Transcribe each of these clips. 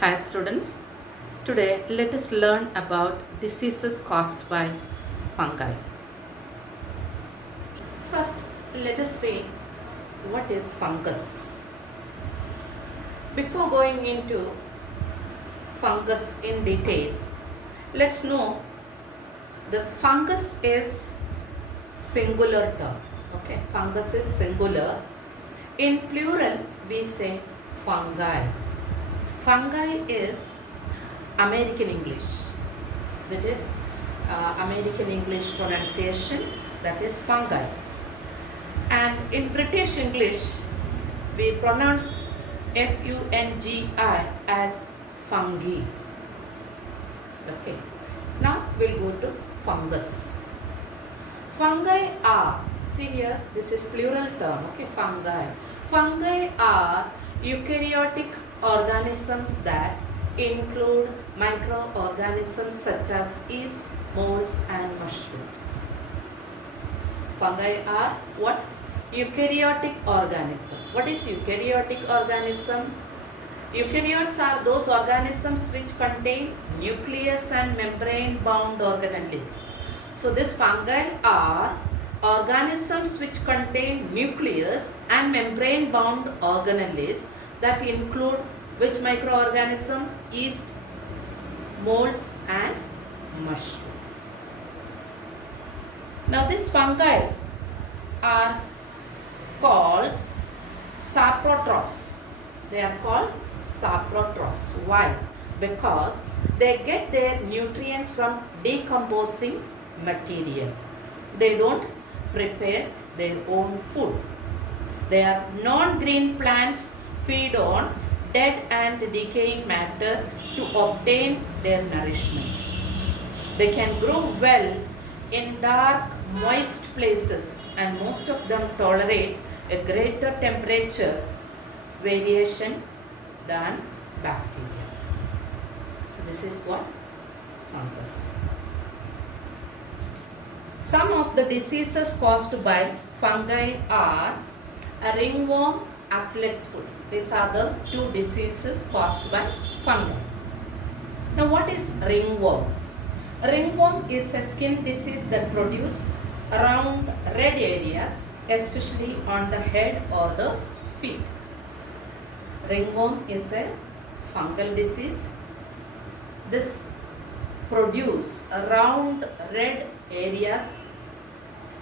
Hi students, today let us learn about diseases caused by fungi. First, let us see what is fungus. Before going into fungus in detail, let's know this fungus is singular term. Okay, fungus is singular. In plural, we say fungi. Fungi is American English. That is American English pronunciation, that is fungi. And in British English, we pronounce F-U-N-G-I as fungi. Okay. Now we'll go to fungus. Fungi are, see here, this is plural term, okay, fungi. Fungi are eukaryotic organisms that include microorganisms such as yeast, molds and mushrooms. Fungi are what? Eukaryotic organism. What is eukaryotic organism? Eukaryotes are those organisms which contain nucleus and membrane bound organelles. So this fungi are organisms which contain nucleus and membrane bound organelles that include which microorganism? Yeast, molds and mushroom. Now these fungi are called saprotrophs. They are called saprotrophs. Why? Because they get their nutrients from decomposing material. They don't prepare their own food. They are non-green plants, feed on dead and decaying matter to obtain their nourishment. They can grow well in dark, moist places and most of them tolerate a greater temperature variation than bacteria. So this is what? Fungus. Some of the diseases caused by fungi are a ringworm, athlete's foot. These are the two diseases caused by fungi. Now what is ringworm? Ringworm is a skin disease that produces round red areas, especially on the head or the feet. Ringworm is a fungal disease. This produces round red areas,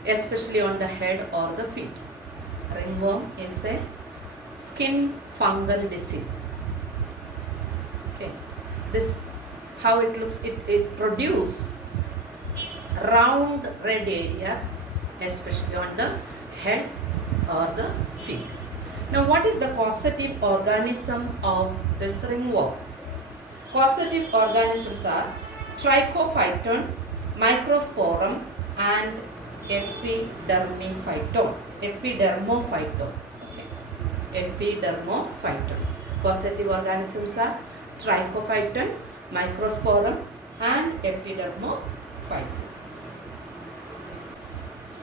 especially on the head or the feet. Ringworm is a skin fungal disease. Okay, this how it looks. It produces round red areas, especially on the head or the feet. Now, what is the causative organism of this ringworm? Causative organisms are trichophyton, microsporum and epidermophyton. Epidermophyton. Okay. Epidermophyton. Causative organisms are trichophyton, microsporum and epidermophyton.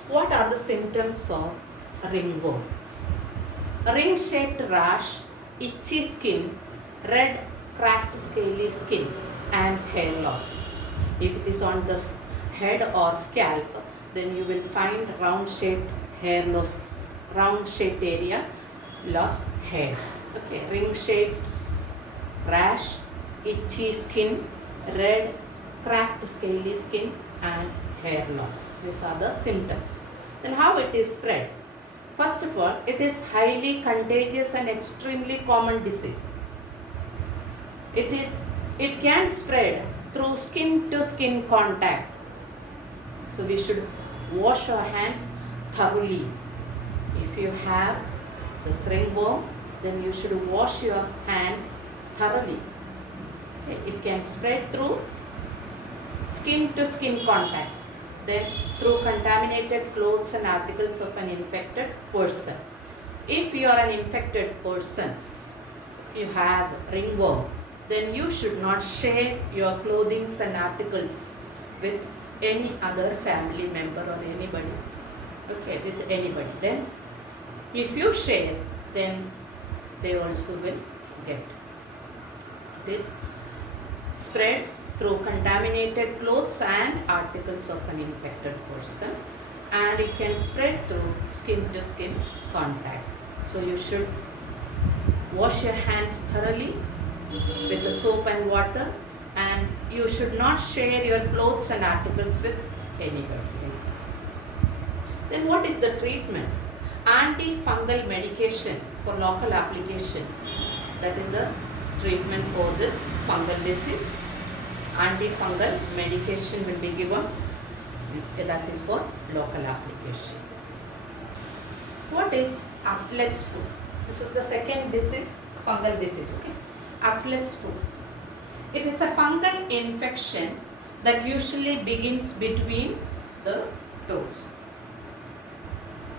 What are the symptoms of ringworm? Ring-shaped rash, itchy skin, red cracked scaly skin and hair loss. If it is on the head or scalp, then you will find round-shaped hair loss, round-shaped area, lost hair. Okay, ring-shaped rash, itchy skin, red cracked scaly skin and hair loss. These are the symptoms. Then how it is spread? First of all, it is highly contagious and extremely common disease. It can spread through skin to skin contact. So we should wash our hands thoroughly. If you have this ringworm, then you should wash your hands thoroughly. Okay. It can spread through skin to skin contact, then through contaminated clothes and articles of an infected person. If you are an infected person, you have ringworm, then you should not share your clothing and articles with any other family member or anybody. Okay, with anybody. Then if you share, then they also will get. It is spread through contaminated clothes and articles of an infected person, and it can spread through skin to skin contact. So you should wash your hands thoroughly with the soap and water, and you should not share your clothes and articles with anyone else. Then what is the treatment? Antifungal medication for local application. That is the treatment for this fungal disease. Antifungal medication will be given. That is for local application. What is athlete's foot? This is the second disease, fungal disease. Okay, athlete's foot. It is a fungal infection that usually begins between the toes.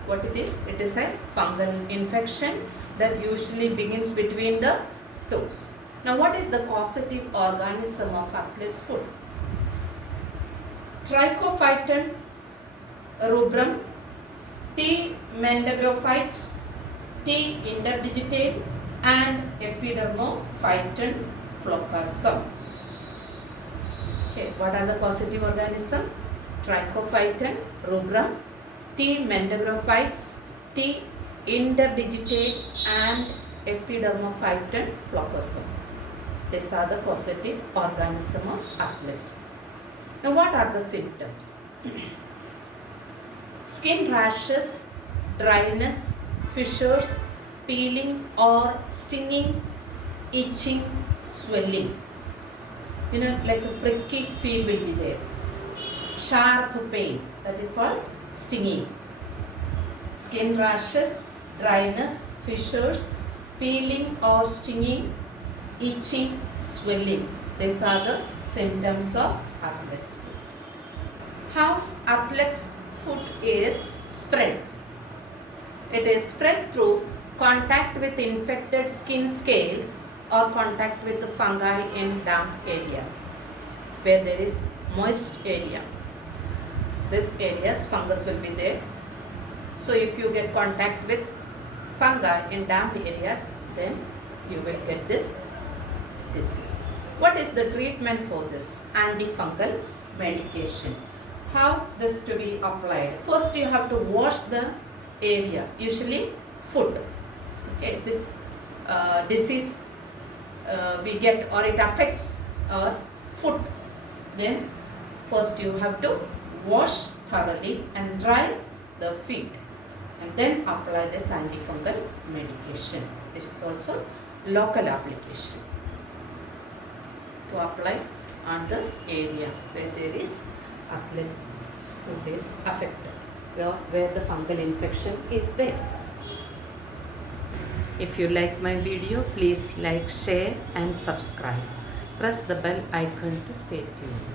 What it is? It is a fungal infection that usually begins between the toes. Now, what is the causative organism of athlete's foot? Trichophyton rubrum, T. mendagrophytes, T. interdigitate, and Epidermophyton floccosum. Okay, what are the causative organism? Trichophyton rubrum, T. mendagrophytes, T. interdigitate, and Epidermophyton floccosum. These are the causative organism of athlete's foot. Now, what are the symptoms? Skin rashes, dryness, fissures, peeling or stinging, itching, swelling. Like a pricky feel will be there. Sharp pain, that is called stinging. Skin rashes, dryness, fissures, peeling or stinging, itching, swelling. These are the symptoms of athlete's foot. How athlete's foot is spread? It is spread through contact with infected skin scales or contact with the fungi in damp areas where there is moist area. This areas fungus will be there. So if you get contact with fungi in damp areas, then you will get this disease. What is the treatment for this? Antifungal medication. How this to be applied? First you have to wash the area, usually foot. Okay, this disease we get, or it affects our foot. Then first you have to wash thoroughly and dry the feet, and then apply this antifungal medication. This is also local application to apply on the area where there is athlete's foot is affected, where the fungal infection is there. If you like my video, please like, share and subscribe. Press the bell icon to stay tuned.